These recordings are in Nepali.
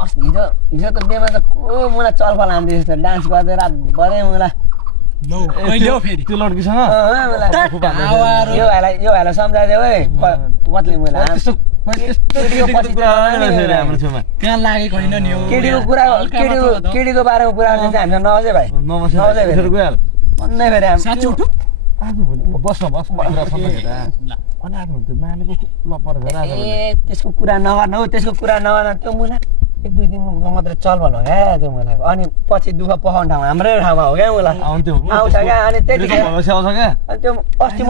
हिजो हिजोको डेमा त को मलाई चलफल हान्दै जस्तो डान्स गर्दै रातभरि मलाई लो कहिले हो फेरि त्यो लड्कीसँग यो भाइलाई सम्झाइदियो है कतले मलाई त्यस्तो कुरा फेरि हाम्रो छेउमा त्यहाँ लागेको होइन नि हो केडीको बारेमा कुरा गर्ने चाहिँ हामीसँग नबजे भाइ नमस्ते फेरि गइहाल भन्दै फेरि साँच्ची उठु आज भोलि बस अनि आज हुन्थ्यो मानेको लपर घर आज ए त्यसको कुरा नगर्नु हौ त्यसको कुरा नगर्नु त्यो मलाई एक दुई दिन मात्रै चलभल हो क्या त्यो मलाई अनि पछि दुःख पखाउने ठाउँ हाम्रै ठाउँमा हो क्या मलाई आउँथ्यो आउँछ क्या अनि त्यतिखेर भविष्य आउँछ क्या अनि त्यो अस्ति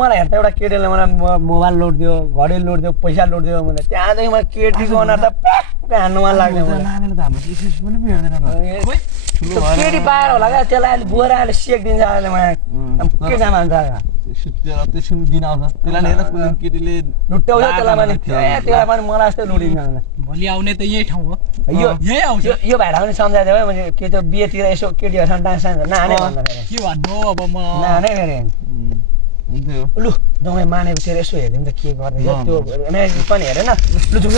मलाई हेर्दा एउटा केटीले मलाई मोबाइल लोड दियो घडी लोड दियो पैसा लोड दियो मलाई त्यहाँदेखि मलाई केटीको अनुहार त प्याक्क हान्नु मन लाग्यो मलाई नानीले त हाम्रो इस्युस पनि भेट्दैन केटी पाएर होला क्या त्यसलाई अहिले बुहारी अहिले सेक दिन्छ अहिले मलाई के काम हान्छ त्यसको दिन आउँछ त्यसलाई हेर कुनै केटीले लुट्याउँछ त्यसलाई पनि त्यसलाई पनि मलाई जस्तै लुटिन्छ भोलि आउने त यही ठाउँ हो यही आउँछ यो भाइलाई पनि सम्झाइदियो है मैले के त्यो बिहेतिर यसो केटीहरूसँग डान्स सान्स नाने भन्दा फेरि के भन्नु अब म नानै फेरि हुन्थ्यो लु दमै मानेकोतिर यसो हेरिदिउँ त के गर्दैछ त्यो म्याजिक पनि हेरेन लु जुङ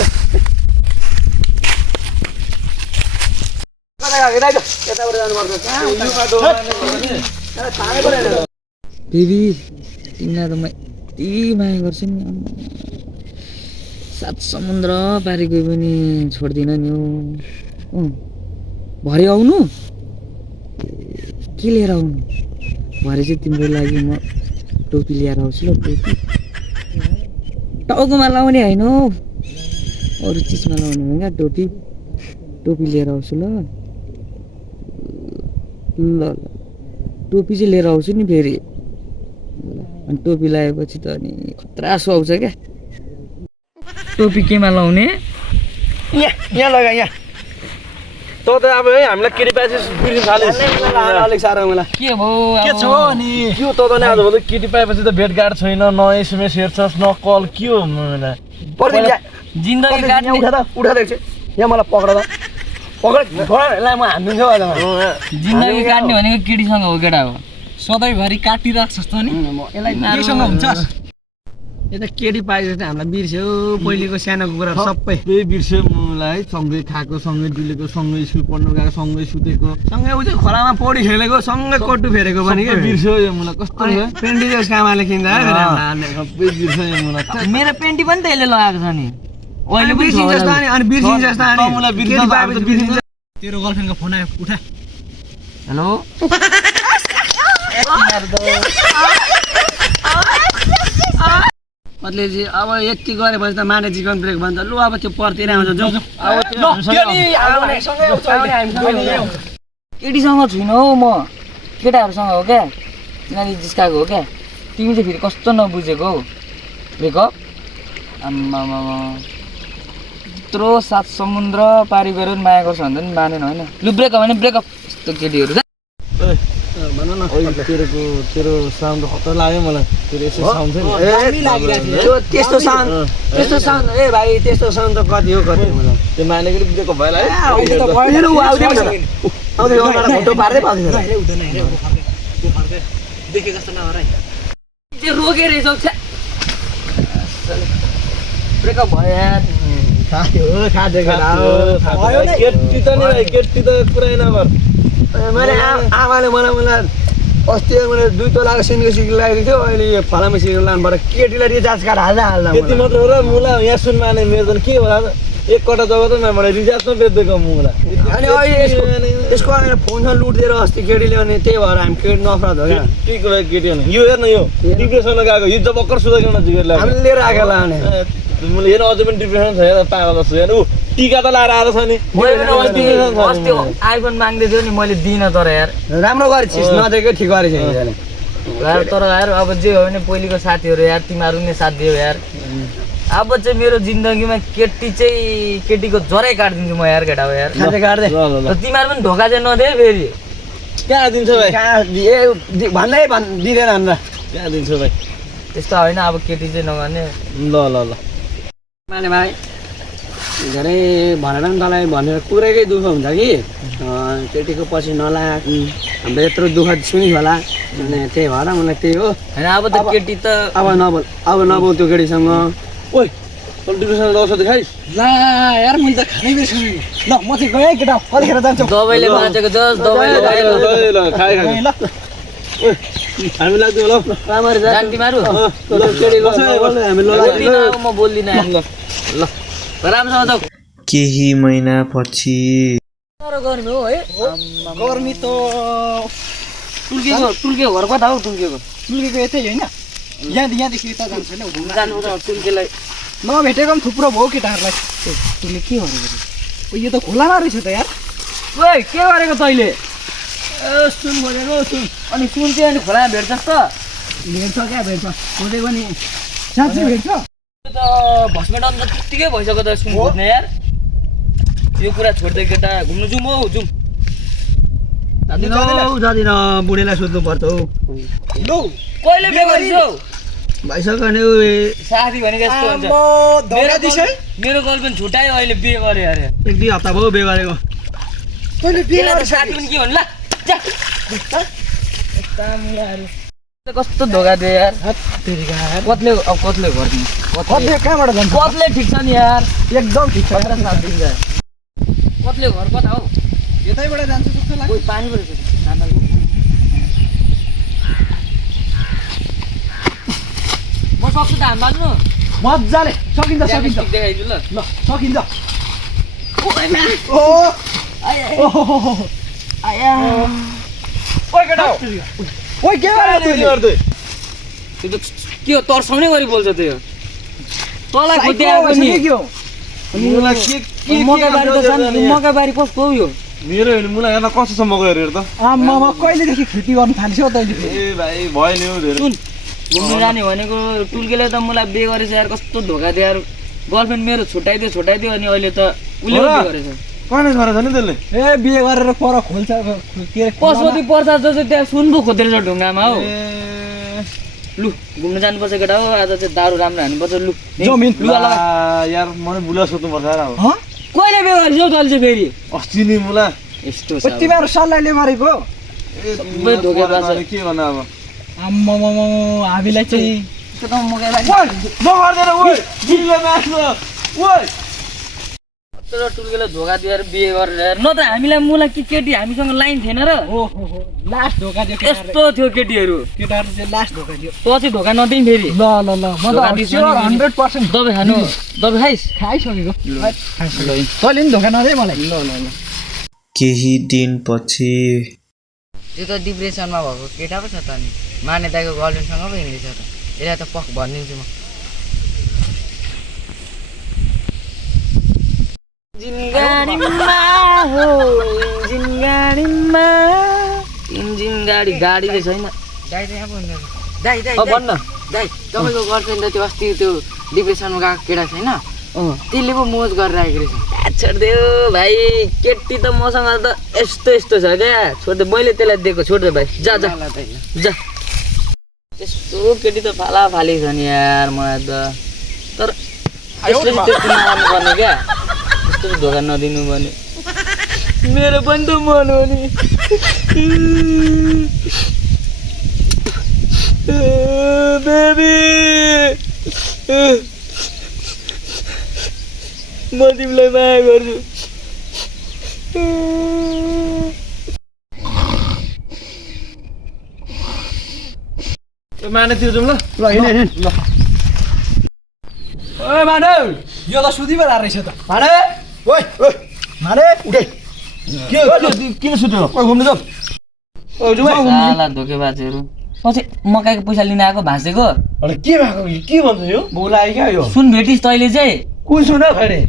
बेबी तिमीलाई त म यति माया गर्छु नि सात समुद्र पारि गयो पनि छोड्दिनँ नि हो भरे आउनु के लिएर आउनु भरे चाहिँ तिम्रो लागि म टोपी लिएर आउँछु ल टोपी टाउकोमा लाउने होइन हौ अरू चिजमा लाउने होइन क्या टोपी लिएर आउँछु ल ल टोपी चाहिँ लिएर आउँछु नि फेरि अनि टोपी लगाएपछि त अनि खतरा सुहाउँछ क्या टोपी केमा लाउने यहाँ लगा यहाँ त त अब है हामीलाई केटी पाएपछि बिर्सिन थालिस् अलिक साह्रो मलाई के भयो के छ अनि के हो त नि आज भोलि केटी पाएपछि त भेटघाट छैन न एसएमएस हेर्छस् न कल के हो मलाई जिन्दगी काट्ने उठा देख्छु यहाँ मलाई पक्र त पक्र म हानिदिन्छु जिन्दगी काट्ने भनेको केटीसँग हो केटा हो सधैँभरि काटिराख्छस् त नि यसलाई केसँग हुन्छस् यो त केटी पाएपछि चाहिँ हामीलाई बिर्स्यो पहिलेको सानोको कुरा सबै बिर्स्यो मलाई सँगै खाएको सँगै डुलेको सँगै स्कुल पढ्नु गएको सँगै सुतेको सँगै उ चाहिँ खोलामा पौडी खेलेको सँगै कट्टु फेरेको पनि के बिर्स्यो यो मलाई कस्तो पेन्टी चाहिँ कामाले किन्दा सबै बिर्स्यो यो मलाई मेरो पेन्टी पनि त यसले लगाएको छ नि अहिले बिर्सिन्छ जस्तो अनि बिर्सिन्छ जस्तो अनि मलाई बिर्सिन्छ तेरो गर्लफ्रेन्डको फोन आयो उठा हेलो कतले चाहिँ अब यति गरेपछि त माने चिकन ब्रेक भन्छ लु अब त्यो पर्तिर आउँछ जो केटीसँग छुइनँ हौ म केटाहरूसँग हो क्या तिनीहरूले जिस्काएको हो क्या तिमी चाहिँ फेरि कस्तो नबुझेको हौ ब्रेकअप आम्मामा यत्रो सात समुद्र पारि गएर पनि माया गर्छ भन्दा पनि मानेन होइन लु ब्रेकअप भने ब्रेकअप यस्तो केटीहरू तेरो साउन्ड खतरा लाग्यो मलाई तेरो यसो साउन्ड छ नि त्यस्तो साउन्ड ए भाइ त्यस्तो साउन्ड त कति हो कति मलाई त्यो मानेको ब्रेकअप भयो फोटो पार्दै पाउँदैन देखे जस्तो नगर है त्यो रोके रहेछ ब्रेकअप भयो यार केटी त पुरै नगर मैले आमाले मलाई अस्ति मैले 2 तोलाको सिनको सिक्री लगाइदिएको थियो अहिले यो फलामे सिक्री लानुपर्छ केटीलाई रिचार्ज कार्ड हाल्दा यति मात्र हो र मुला यहाँ सुन माने मेरो त के होला एक कटा जग्गा त मलाई रिचार्जमा बेच्दिएको मुला अनि अहिले यसको फोनमा लुटिदिएर अस्ति केटीले अनि त्यही भएर हामी केटी नफरत हो क्या के कुरा केटी हो यो हेर्न यो डिप्रेसन गएको यो जब भर्खर सुधाइकन जिगर लाग्यो हामीले लिएर आएको लाने मैले हेर्न अझै पनि डिप्रेसन छ हेर पागल जस्तो हेर्नु टिका त लाएर आएको छ नि अस्ति आइफोन माग्दै थियो नि मैले दिइनँ तर यार राम्रो गरेछिस् नदिएकै ठिक गरेछ यार तर यार अब जे हो भने पहिलेको साथीहरू यार तिमीहरू नै साथ दियो यार अब चाहिँ मेरो जिन्दगीमा केटीको जरै काटिदिन्छु म यार केटा हो यार काट्दै तिमीहरू पनि धोका चाहिँ नदे फेरि कहाँ दिन्छ भाइ भन्दै दिँदैन अन्त कहाँ दिन्छ भाइ त्यस्तो होइन अब केटी चाहिँ नगर्ने ल ल ल माने भाइ धेरै भनेर पनि तँलाई भनेर कुरैकै दुःख हुन्छ कि केटीको पछि नलाग हाम्रो यत्रो दुःख सुनिस् होला त्यही भएर मलाई त्यही हो होइन अब त केटी त अब नबोल त्यो केटीसँग ओइ तल डिप्रेसन औषध खाइ ला यार मैले त खानै बिर्सेँ ल म चाहिँ गएँ केटा कतिखेर जान्छौ दबाईले बाँचेको जस दबाईले ल खाइ खाइ ल ओइ हामी लाग्दियो ल राम्ररी जा जान्ती मारु ल केटीको हामी बोल्दिनँ अब म बोल्दिनँ ल राम्रोसँग जाऊ केही महिनापछि साह्रो गर्मी हो है गर्मी त टुल्केको घर कता हो टुल्केको टुल्केको यतै होइन यहाँदेखि यता जान्छ होइन घुम्न जानु टुल्केलाई नभेटेको पनि थुप्रो भयो केटाहरूलाई टुल्के के गरेको यो त खोलामा रहेछ त यार ओइ के गरेको तैँले सुन बोलेको सुन अनि सुन चाहिँ अनि खोलामा भेट्छस् त भेट्छ क्या भेट्छ खोजेको नि साँच्चै भेट्छ त्यो त भस्मेट अन्त त्यत्तिकै भइसक्यो त सुन खोज्ने यार यो कुरा छोड्दै केटा घुम्नु जाउँ हौ जाउँ जाँदिन बुढीलाई सोध्नु पर्छ हौ लौ कहिले बिहे गरिस् भइसक्यो नि साथी भनेको यस्तो हुन्छ धोका दिस है मेरो गर्लफ्रेन्ड छुट्यायो अहिले बिहे गऱ्यो अरे एक दुई हप्ता भयो बिहे गरेको तैँले बिहे यसलाई त साथी पनि के भन्नु ल जा कस्तो धोका दियो यार कत्ले अब कत्ले गर्ने कतले कहाँबाट जान्छ कत्ले ठिक छ नि यार एकदम ठिक छ खतरा साथ दिन्छ कत्ले घर कता हौ यतैबाट जान्छ जस्तो लाग्छ कोही पानी परेछ म सक्छु त हाम बाल्नु मजाले सकिन्छ सकिन्छ स्टिक देखाइदिन्छु ल ल सकिन्छ ओ ओहो आया ओइ केटा ओइ के गरेको तैँले? त्यो त के हो तर्साउने गरी बोल्छ त्यो तँलाई खोज्याएको नि के हो मुला के मकैबारी त छ नि मकैबारी कस्तो हो यो मेरो हेर्नु मुला यहाँ कस्तोसम्म गयो हेर त आम्मामा कहिलेदेखि खेती गर्नु थालिसौ तैँले ए भाइ भयो नि हौ धेरै सुन घुम्नु जाने भनेको टुल्केले त मलाई बिहे गरेछ यार कस्तो धोका दियो यार गर्लफ्रेन्ड मेरो छुट्याइदियो अनि अहिले त उसले हो र? बिहे गरेछ कहाँ गरेछ नि त्यसले ए बिहे गरेर पर खोल्छ के अरे पशुपति प्रसाद जस्तो त्यहाँ सुनको खोज्दै रहेछ ढुङ्गामा हौ ए लु घुम्नु जानुपर्छ केटा हो आज चाहिँ दारू राम्रो हान्नुपर्छ लु जमिन लुगा लगा यार मैले बुला सोध्नुपर्छ यार अब हँ कहिले बिहे गरेछ हौ तैँले चाहिँ फेरि अस्ति नि मुला यस्तो छ ओ तिमीहरू सल्लाहले गरेको मुला धोकेबाज छ। के भन्नु अब आम्मामा हामीलाई चाहिँ नगर्दैन ओइ बिलो मास्नु ओइ तर टुल्केले धोका दिएर बिहे गरेर न त हामीलाई मुला कि केटी हामीसँग लाइन थिएन र ओहो लास्ट धोका दियो केटाहरूले यस्तो थियो केटीहरू केटाहरू चाहिँ लास्ट धोका दियो तँ चाहिँ धोका नदिउँ फेरि ल ल ल म धोका त दिइसक्यो नि। 100% दबाई खानु दबाई खाइस् खाइसकेको तैँले नि धोका नदे मलाई ल ल ल केही दिनपछि त्यो त डिप्रेसनमा भएको केटा पो छ त अनि माने दाइको गर्लफ्रेन्डसँग पो हिँड्दैछ त यसलाई त पख भनिदिन्छु म इन्जिन गाडी गाडी चाहिँ छैन दाइ चाहिँ यहाँ पो हुँदैन दाइ दाइ अब भन्न दाइ तपाईँको गर्लफ्रेन्ड त त्यो अस्ति त्यो डिप्रेसनमा गएको केटा छैन त्यसले पो मोज गरेर आएको रहेछ छोडिदियो भाइ केटी त मसँग त यस्तो यस्तो छ क्या छोडिदियो मैले त्यसलाई दिएको छोडिदियो भाइ जा जा जा त्यस्तो केटी त फाला फाली छ नि यार मलाई त तर यसले चाहिँ त्यति नगर्नु पर्ने क्या त्यस्तो चाहिँ धोका नदिनु पर्ने मेरो पनि त मन हो नि बेबी म तिमीलाई माया गर्छु मानेतिर जाउँ ल ल हिँड हिँड ल ओए मानव यो त सुधिबाट रहेछ त माने ओइ ओइ माने उठे किन सुत्यो घुम्नु जाऊ साला धोकेबाजहरू पछि मकैको पैसा लिन आएको भाँसेको अनि के भएको के भन्छ यो बोलायो क्या यो सुन भेटिस् तैँले चाहिँ कुन सुन खैरे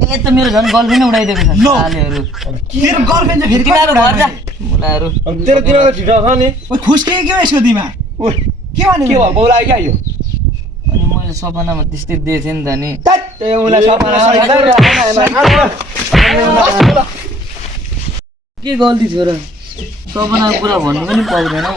ए त मेरो झन् गर्लफ्रेन्ड उडाइदिएको छ सालेहरू तेरो गर्लफ्रेन्ड चाहिँ फेरि तिमीहरू घर जा मुलाहरू तेरो दिमाग ठिक छ नि ओइ खुस्के के हो यसको दिमाग ओइ के भने के भयो बोलायो क्या यो अनि मैले सपनामा त्यस्तै दिएको थिएँ नि त नि ए उसलाई के गल्ती थियो र सपनाको कुरा भन्नु पनि पाउँदैन हौ